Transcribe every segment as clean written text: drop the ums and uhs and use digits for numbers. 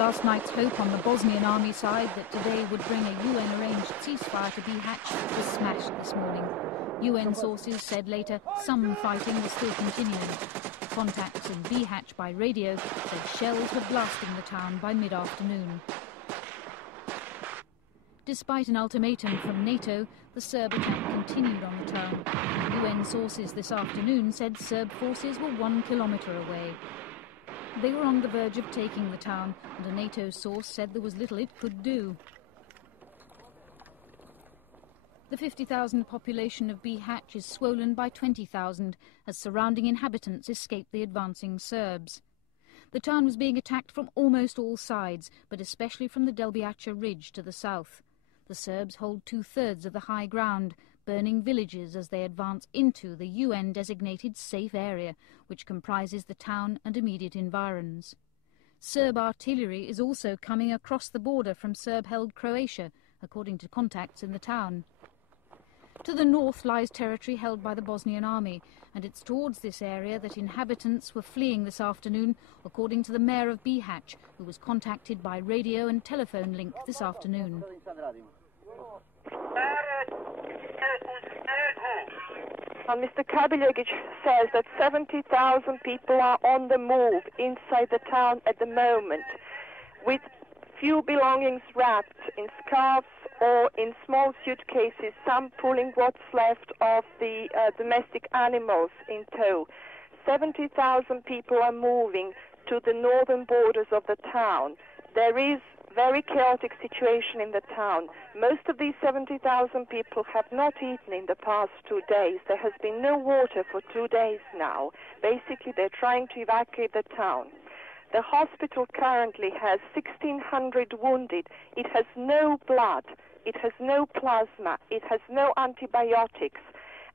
Last night's hope on the Bosnian army side that today would bring a UN-arranged ceasefire to Bihać was smashed this morning. UN sources said later some fighting was still continuing. Contacts in Bihać by radio said shells were blasting the town by mid-afternoon. Despite an ultimatum from NATO, the Serb attack continued on the town. UN sources this afternoon said Serb forces were 1 kilometre away. They were on the verge of taking the town, and a NATO source said there was little it could do. The 50,000 population of Bihać is swollen by 20,000 as surrounding inhabitants escape the advancing Serbs. The town was being attacked from almost all sides, but especially from the Delbiacha Ridge to the south. The Serbs hold 2/3 of the high ground, burning villages as they advance into the UN-designated safe area, which comprises the town and immediate environs. Serb artillery is also coming across the border from Serb-held Croatia, according to contacts in the town. To the north lies territory held by the Bosnian army, and it's towards this area that inhabitants were fleeing this afternoon, according to the mayor of Bihać, who was contacted by radio and telephone link this afternoon. And Mr. Kabiljegic says that 70,000 people are on the move inside the town at the moment, with few belongings wrapped in scarves or in small suitcases, some pulling what's left of the domestic animals in tow. 70,000 people are moving to the northern borders of the town. There is very chaotic situation in the town. Most of these 70,000 people have not eaten in the past 2 days. There has been no water for 2 days now. Basically, they're trying to evacuate the town. The hospital currently has 1,600 wounded. It has no blood. It has no plasma. It has no antibiotics.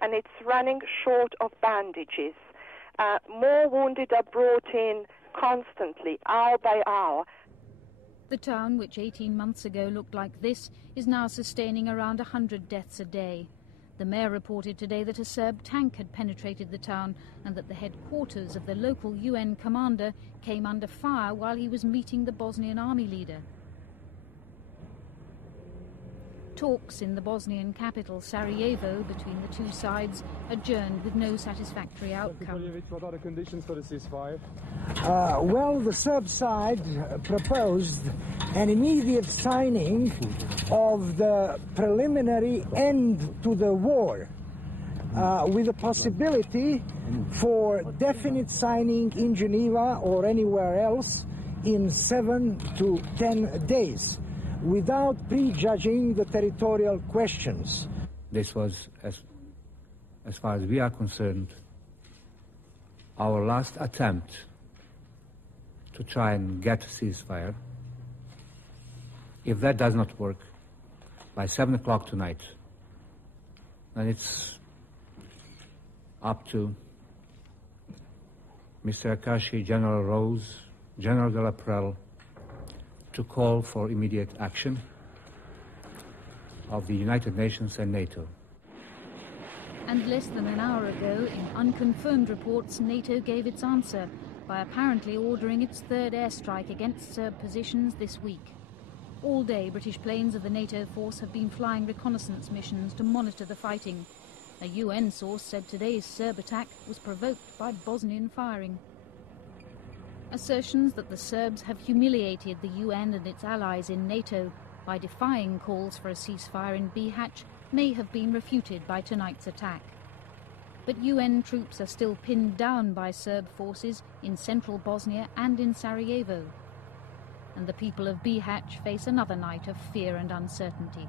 And it's running short of bandages. More wounded are brought in constantly, hour by hour. The town, which 18 months ago looked like this, is now sustaining around 100 deaths a day. The mayor reported today that a Serb tank had penetrated the town and that the headquarters of the local UN commander came under fire while he was meeting the Bosnian army leader. Talks in the Bosnian capital, Sarajevo, between the two sides adjourned with no satisfactory outcome. What are the conditions for the ceasefire? Well, the Serb side proposed an immediate signing of the preliminary end to the war, with a possibility for definite signing in Geneva or anywhere else in 7 to 10 days. Without prejudging the territorial questions. This was, as far as we are concerned, our last attempt to try and get a ceasefire. If that does not work, by 7 o'clock tonight, then it's up to Mr. Akashi, General Rose, General de la Prelle, to call for immediate action of the United Nations and NATO. And less than an hour ago, in unconfirmed reports, NATO gave its answer by apparently ordering its third airstrike against Serb positions this week. All day, British planes of the NATO force have been flying reconnaissance missions to monitor the fighting. A UN source said today's Serb attack was provoked by Bosnian firing. Assertions that the Serbs have humiliated the UN and its allies in NATO by defying calls for a ceasefire in Bihać may have been refuted by tonight's attack. But UN troops are still pinned down by Serb forces in central Bosnia and in Sarajevo. And the people of Bihać face another night of fear and uncertainty.